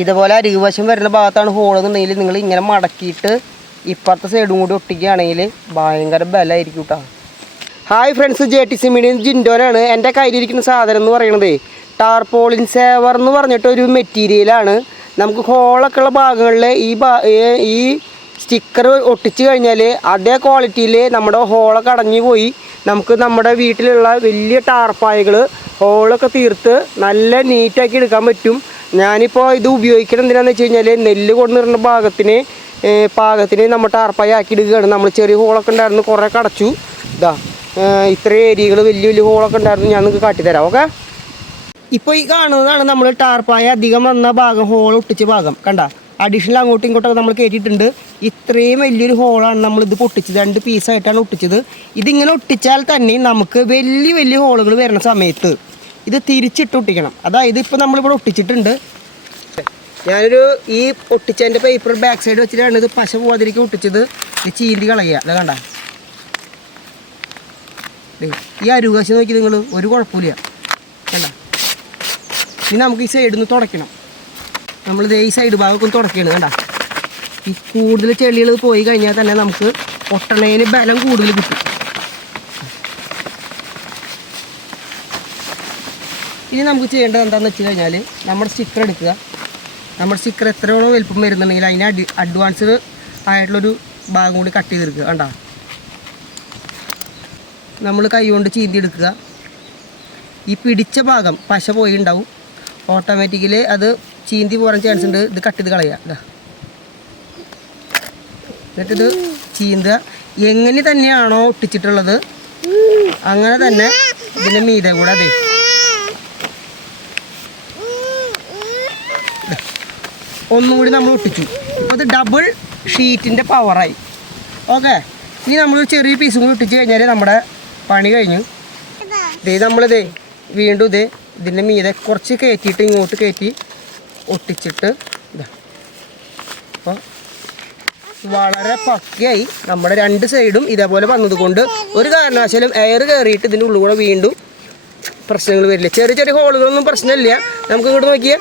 ഇതുപോലെ അരികുവശം വരുന്ന ഭാഗത്താണ് ഹോൾ എന്നുണ്ടെങ്കിൽ നിങ്ങൾ ഇങ്ങനെ മടക്കിയിട്ട് ഇപ്പുറത്തെ സൈഡും കൂടി ഒട്ടിക്കുകയാണെങ്കിൽ ഭയങ്കര ബലമായിരിക്കും കേട്ടോ hi friends J T C medium ജിൻഡോനാണ്. എന്റെ കയ്യിലിരിക്കുന്ന സാധനം എന്ന് പറയണത് ടാർപോളിൻ സേവർ എന്ന് പറഞ്ഞിട്ട് ഒരു മെറ്റീരിയലാണ് നമുക്ക് ഹോളൊക്കെ ഉള്ള ഭാഗങ്ങളിൽ ഈ ഈ സ്റ്റിക്കർ ഒട്ടിച്ച് കഴിഞ്ഞാൽ അതേ ക്വാളിറ്റിയിൽ നമ്മുടെ ഹോളൊക്കെ അടഞ്ഞു പോയി. നമുക്ക് നമ്മുടെ വീട്ടിലുള്ള വലിയ ടാർപ്പായകൾ ഹോളൊക്കെ തീർത്ത് നല്ല നീറ്റാക്കി എടുക്കാൻ പറ്റും. ഞാനിപ്പോൾ ഇത് ഉപയോഗിക്കണം എന്തിനാന്ന് വെച്ച് കഴിഞ്ഞാൽ നെല്ല് കൊണ്ടുവരുന്ന ഭാഗത്തിന് പാകത്തിന് നമ്മൾ ടാർപ്പായി ആക്കി എടുക്കുകയാണ് നമ്മൾ ചെറിയ ഹോളൊക്കെ ഉണ്ടായിരുന്നു കുറേ കടച്ചു. ഇതാ ഇത്രയും ഏരിയകൾ വലിയ വലിയ ഹോളൊക്കെ ഉണ്ടായിരുന്നു. ഞാൻ നിങ്ങൾക്ക് കാട്ടിത്തരാം ഓക്കെ? ഇപ്പോൾ ഈ കാണുന്നതാണ് നമ്മൾ ടാർപ്പായ അധികം വന്ന ഭാഗം ഹോൾ ഒട്ടിച്ച ഭാഗം. കണ്ട? അഡീഷണൽ അങ്ങോട്ടും ഇങ്ങോട്ടൊക്കെ നമ്മൾ കയറ്റിയിട്ടുണ്ട് ഇത്രയും വലിയൊരു ഹോളാണ് നമ്മൾ ഇത് പൊട്ടിച്ചത്. രണ്ട് പീസായിട്ടാണ് ഒട്ടിച്ചത്. ഇതിങ്ങനെ ഒട്ടിച്ചാൽ തന്നെ നമുക്ക് വലിയ വലിയ ഹോളുകൾ വരുന്ന സമയത്ത് ഇത് തിരിച്ചിട്ട് ഒട്ടിക്കണം. അതായത് ഇപ്പോൾ നമ്മളിവിടെ ഒട്ടിച്ചിട്ടുണ്ട്. ഞാനൊരു ഈ ഒട്ടിച്ചതിന്റെ പേപ്പർ ബാക്ക് സൈഡ് വെച്ചിട്ടാണ് ഇത് പശ പോവാതിരിക്കും ഒട്ടിച്ചത്. ചീന്തി കളയുക. അതാ കണ്ട? ഈ അരുവശം നോക്കി നിങ്ങൾ ഒരു കുഴപ്പമില്ല. കണ്ട? ഇനി നമുക്ക് ഈ സൈഡിൽ നിന്ന് തുടയ്ക്കണം. നമ്മളിത് ഈ സൈഡ് ഭാഗമൊക്കെ തുടയ്ക്കുകയാണ്. കണ്ട? ഈ കൂടുതൽ ചെളികൾ പോയി കഴിഞ്ഞാൽ തന്നെ നമുക്ക് ഒട്ടണേന് ബലം കൂടുതൽ കിട്ടും. ഇനി നമുക്ക് ചെയ്യേണ്ടത് എന്താണെന്ന് വെച്ച് കഴിഞ്ഞാൽ നമ്മുടെ സ്റ്റിക്കർ എടുക്കുക. നമ്മുടെ സ്റ്റിക്കർ എത്രയോളം വലുപ്പം വരുന്നുണ്ടെങ്കിൽ അതിനെ അഡി അഡ്വാൻസ് ആയിട്ടുള്ളൊരു ഭാഗം കൂടി കട്ട് ചെയ്തെടുക്കുക കണ്ട? നമ്മൾ കൈ കൊണ്ട് ചീന്തി എടുക്കുക. ഈ പിടിച്ച ഭാഗം പശ പോയി ഉണ്ടാവും. ഓട്ടോമാറ്റിക്കലി അത് ചീന്തി പോകാൻ ചാൻസ് ഉണ്ട്. ഇത് കട്ട് ചെയ്ത് കളയുക. എന്നിട്ടിത് ചീന്തുക. എങ്ങനെ തന്നെയാണോ ഒട്ടിച്ചിട്ടുള്ളത്. അങ്ങനെ തന്നെ ഇതിന്റെ മീതെ കൂടെ അതെ. ഒന്നും കൂടി നമ്മൾ ഒട്ടിച്ചു. അത് ഡബിൾ ഷീറ്റിന്റെ പവറായി ഓക്കെ ഇനി നമ്മൾ ചെറിയ പീസും കൂടി ഒട്ടിച്ച് കഴിഞ്ഞാൽ നമ്മുടെ പണി കഴിഞ്ഞു. ഇതേ നമ്മളിതേ വീണ്ടും ഇതേ ഇതിന്റെ മീതെ കുറച്ച് കയറ്റിയിട്ട് ഇങ്ങോട്ട് കയറ്റി ഒട്ടിച്ചിട്ട് ഇതാ. അപ്പോൾ വളരെ പക്കയായി. നമ്മുടെ രണ്ട് സൈഡും ഇതേപോലെ വന്നതുകൊണ്ട് ഒരു കാരണവശാലും എയർ കയറിയിട്ട് ഇതിന്റെ ഉള്ളിൽ കൂടെ വീണ്ടും പ്രശ്നങ്ങൾ വരില്ല. ചെറിയ ചെറിയ ഹോളുകളൊന്നും പ്രശ്നമില്ല. നമുക്ക് ഇങ്ങോട്ട് നോക്കിയാൽ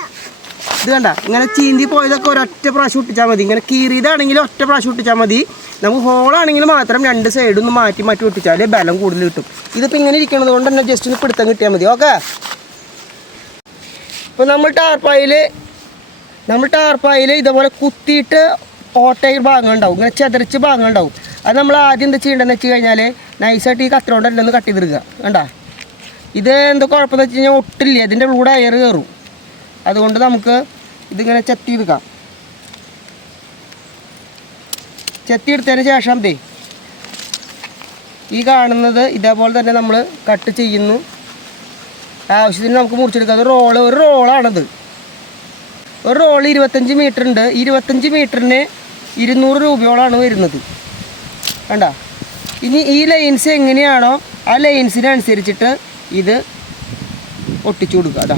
ഇത് കണ്ട ഇങ്ങനെ ചീന്തി പോയതൊക്കെ ഒരൊറ്റ പ്രാവശ്യം ഒട്ടിച്ചാൽ മതി. ഇങ്ങനെ കീറിയതാണെങ്കിൽ ഒറ്റ പ്രാവശ്യം ഒട്ടിച്ചാൽ മതി. നമുക്ക് ഹോളാണെങ്കിൽ മാത്രം രണ്ട് സൈഡും ഒന്ന് മാറ്റി മാറ്റി ഒട്ടിച്ചാൽ ബലം കൂടുതൽ കിട്ടും. ഇതിപ്പോൾ ഇങ്ങനെ ഇരിക്കുന്നത് കൊണ്ട് തന്നെ ജസ്റ്റ് ഒന്ന് പിടുത്തം കിട്ടിയാൽ മതി. ഓക്കെ? ഇപ്പോൾ നമ്മൾ ടാർപ്പായിൽ നമ്മൾ ടാർപ്പായിൽ ഇതേപോലെ കുത്തിയിട്ട് ഓട്ടയിൽ ഭാഗങ്ങൾ ഉണ്ടാവും ഇങ്ങനെ ചെതറിച്ച് ഭാഗങ്ങൾ ഉണ്ടാവും അത് നമ്മൾ ആദ്യം എന്താ ചെയ്യേണ്ടതെന്ന് വെച്ച് കഴിഞ്ഞാൽ നൈസായിട്ട് ഈ കത്തിരോണ്ട് ഒന്ന് കട്ട് ചെയ്തിരിക്കുക കണ്ടാ? ഇത് എന്താ കുഴപ്പമെന്ന് വെച്ച് കഴിഞ്ഞാൽ ഒട്ടില്ല? ഇതിന്റെ കൂടെ എയർ കയറും. അതുകൊണ്ട് നമുക്ക് ഇതിങ്ങനെ ചെത്തിയെടുക്കാം ചെത്തിയെടുത്തതിന് ശേഷം ദേ ഈ കാണുന്നത് ഇതേപോലെ തന്നെ നമ്മൾ കട്ട് ചെയ്യുന്നു. ആവശ്യത്തിന് നമുക്ക് മുറിച്ചെടുക്കാം. അത് റോൾ ഒരു റോളാണത്. ഒരു റോൾ ഇരുപത്തഞ്ച് മീറ്റർ ഉണ്ട്. ഇരുപത്തഞ്ച് മീറ്ററിന് ഇരുന്നൂറ് രൂപയോളാണ് വരുന്നത്. കണ്ട? ഇനി ഈ ലൈൻസ് എങ്ങനെയാണോ ആ ലൈൻസിനനുസരിച്ചിട്ട് ഇത് ഒട്ടിച്ചു കൊടുക്കുക. അതാ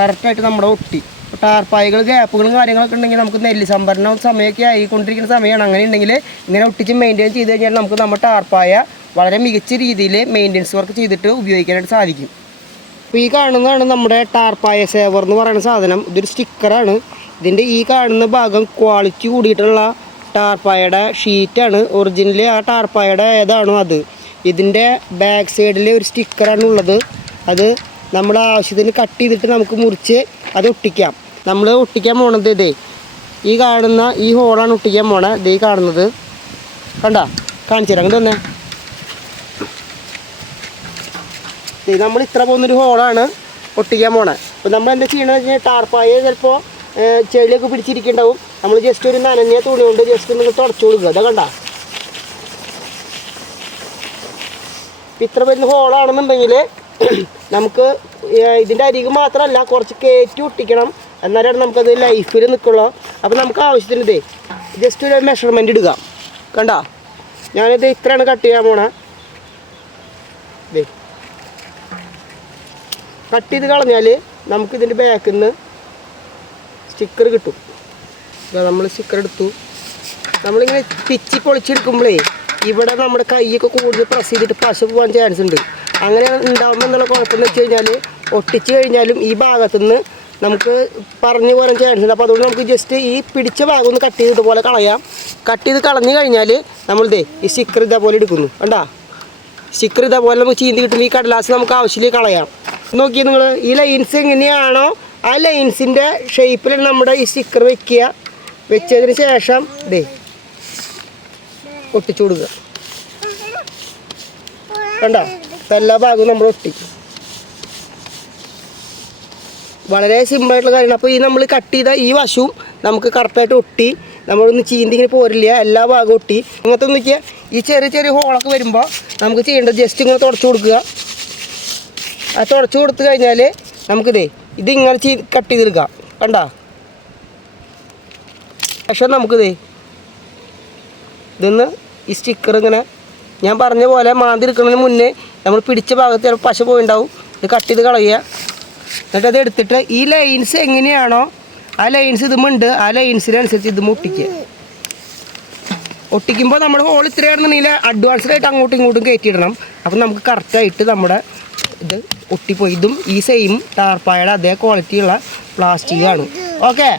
കറക്റ്റായിട്ട് നമ്മുടെ ഒട്ടി. ടാർപ്പായകൾ ഗ്യാപ്പുകളും കാര്യങ്ങളൊക്കെ ഉണ്ടെങ്കിൽ നമുക്ക് നെല്ല് സംഭരണം സമയമൊക്കെ ആയിക്കൊണ്ടിരിക്കുന്ന സമയമാണ്. അങ്ങനെ ഉണ്ടെങ്കിൽ ഇങ്ങനെ ഒട്ടിച്ച് മെയിന്റെയിൻ ചെയ്ത് കഴിഞ്ഞാൽ നമുക്ക് നമ്മുടെ ടാർപ്പായ വളരെ മികച്ച രീതിയിൽ മെയിന്റെനൻസ് വർക്ക് ചെയ്തിട്ട് ഉപയോഗിക്കാനായിട്ട് സാധിക്കും. അപ്പോൾ ഈ കാണുന്നതാണ് നമ്മുടെ ടാർപ്പായ സേവർ എന്ന് പറയുന്ന സാധനം. ഇതൊരു സ്റ്റിക്കറാണ് ഇതിന്റെ ഈ കാണുന്ന ഭാഗം ക്വാളിറ്റി കൂടിയിട്ടുള്ള ടാർപ്പായയുടെ ഷീറ്റാണ് ഒറിജിനലി ആ ടാർപ്പായയുടെ ഏതാണോ അത്. ഇതിന്റെ ബാക്ക് സൈഡിൽ ഒരു സ്റ്റിക്കറാണ് ഉള്ളത്. അത് നമ്മുടെ ആവശ്യത്തിന് കട്ട് ചെയ്തിട്ട് നമുക്ക് മുറിച്ച് അത് ഒട്ടിക്കാം. നമ്മൾ ഒട്ടിക്കാൻ പോണത് ഇതേ ഈ കാണുന്ന ഈ ഹോളാണ് ഒട്ടിക്കാൻ പോണേ. ഇതേ കാണുന്നത്. കണ്ട? കാണിച്ചു തരാം. തന്നെ നമ്മൾ ഇത്ര പോകുന്നൊരു ഹോളാണ് ഒട്ടിക്കാൻ പോണേ. അപ്പോൾ നമ്മൾ എന്താ ചെയ്യണമെന്ന് വെച്ചാൽ ടാർപ്പായ ചിലപ്പോൾ ചെളിയൊക്കെ പിടിച്ചിരിക്കുന്നുണ്ടാവും. നമ്മൾ ജസ്റ്റ് ഒരു നനഞ്ഞ തുണി കൊണ്ട് ജസ്റ്റ് ഒന്ന് തുടച്ചു കൊടുക്കുക. അതാ കണ്ട? ഇത്ര വലിയ ഹോളാണെന്നുണ്ടെങ്കിൽ നമുക്ക് ഇതിന്റെ അരികെ മാത്രമല്ല കുറച്ച് കയറ്റി ഒട്ടിക്കണം. എന്നാലാണ് നമുക്കത് ലൈഫിൽ നിൽക്കുള്ളൂ അപ്പോൾ നമുക്ക് ആവശ്യത്തിന് ഇതേ ജസ്റ്റ് ഒരു മെഷർമെന്റ് ഇടുക. കണ്ട? ഞാനിത് ഇത്രയാണ് കട്ട് ചെയ്യാൻ പോണേ. കട്ട് ചെയ്ത് കളഞ്ഞാൽ നമുക്ക് ഇതിന്റെ ബാക്കിൽ നിന്ന് സ്റ്റിക്കർ കിട്ടും. നമ്മൾ സ്റ്റിക്കർ എടുത്തു. നമ്മളിങ്ങനെ പിച്ചി പൊളിച്ചെടുക്കുമ്പോഴേ ഇവിടെ നമ്മുടെ കൈയൊക്കെ കൂടുതൽ പ്രസ് ചെയ്തിട്ട് പശ പോകാൻ ചാൻസ് ഉണ്ട്. അങ്ങനെ ഉണ്ടാകുമ്പോൾ എന്നുള്ള കുഴപ്പമെന്ന് വെച്ച് കഴിഞ്ഞാൽ ഒട്ടിച്ച് കഴിഞ്ഞാലും ഈ ഭാഗത്തുനിന്ന് നമുക്ക് പറഞ്ഞു പോരാൻ ചാൻസ് ഉണ്ട്. അപ്പോൾ അതുകൊണ്ട് നമുക്ക് ജസ്റ്റ് ഈ പിടിച്ച ഭാഗം ഒന്ന് കട്ട് ചെയ്ത് ഇതുപോലെ കളയാം. കട്ട് ചെയ്ത് കളഞ്ഞു കഴിഞ്ഞാൽ നമ്മളിതേ ഈ സിക്കർ ഇതേപോലെ എടുക്കുന്നു. കണ്ടാ? സിക്കർ ഇതേപോലെ നമുക്ക് ചീന്തി കിട്ടുന്ന ഈ കടലാസ് നമുക്ക് ആവശ്യമില്ല കളയാം. നോക്കി നിങ്ങൾ ഈ ലൈൻസ് എങ്ങനെയാണോ ആ ലൈൻസിന്റെ ഷേപ്പിൽ നമ്മുടെ ഈ സ്റ്റിക്കർ വെക്കുക. വെച്ചതിന് ശേഷം ദേ ഒട്ടിച്ചു കൊടുക്കുക. കണ്ടോ? എല്ലാ ഭാഗവും നമ്മൾ ഒട്ടിക്കും വളരെ സിമ്പിളായിട്ടുള്ള കാര്യമാണ്. അപ്പോൾ ഈ നമ്മൾ കട്ട് ചെയ്ത ഈ വശവും നമുക്ക് കറക്റ്റായിട്ട് ഒട്ടി. നമ്മളൊന്ന് ചീന്തി ഇങ്ങനെ പോരില്ല. എല്ലാ ഭാഗവും ഒട്ടി. ഇങ്ങനത്തെ നോക്കിയാൽ ഈ ചെറിയ ചെറിയ ഹോളൊക്കെ വരുമ്പോൾ നമുക്ക് ചെയ്യേണ്ടത് ജസ്റ്റ് ഇങ്ങനെ തുടച്ചു കൊടുക്കുക. ആ തുടച്ചു കൊടുത്തു കഴിഞ്ഞാൽ നമുക്കിതേ ഇത് ഇങ്ങനെ ചീ കട്ട് ചെയ്തെടുക്കാം. കണ്ട? ശേഷം നമുക്കിതേ ഇതൊന്ന് ഈ സ്റ്റിക്കർ ഇങ്ങനെ ഞാൻ പറഞ്ഞ പോലെ മാന്തി എടുക്കുന്നതിന് മുന്നേ നമ്മൾ പിടിച്ച ഭാഗത്ത് ചിലപ്പോൾ പശ പോയിണ്ടാവും. ഇത് കട്ട് ചെയ്ത് കളയുക. എന്നിട്ട് അത് എടുത്തിട്ട് ഈ ലൈൻസ് എങ്ങനെയാണോ ആ ലൈൻസ് ഇതുമുണ്ട് ആ ലൈൻസിനനുസരിച്ച് ഇത് ഒട്ടിക്കുക ഒട്ടിക്കുമ്പോൾ നമ്മൾ ഹോൾ ഇത്രയാണെന്നുണ്ടെങ്കിൽ അഡ്വാൻസ്ഡ് ആയിട്ട് അങ്ങോട്ടും ഇങ്ങോട്ടും കയറ്റിയിടണം. അപ്പം നമുക്ക് കറക്റ്റായിട്ട് നമ്മുടെ ഇത് ഒട്ടിപ്പോയി. ഇതും ഈ സെയിം ടാർപ്പായുടെ അതേ ക്വാളിറ്റിയുള്ള പ്ലാസ്റ്റിക്കാണ് ഓക്കെ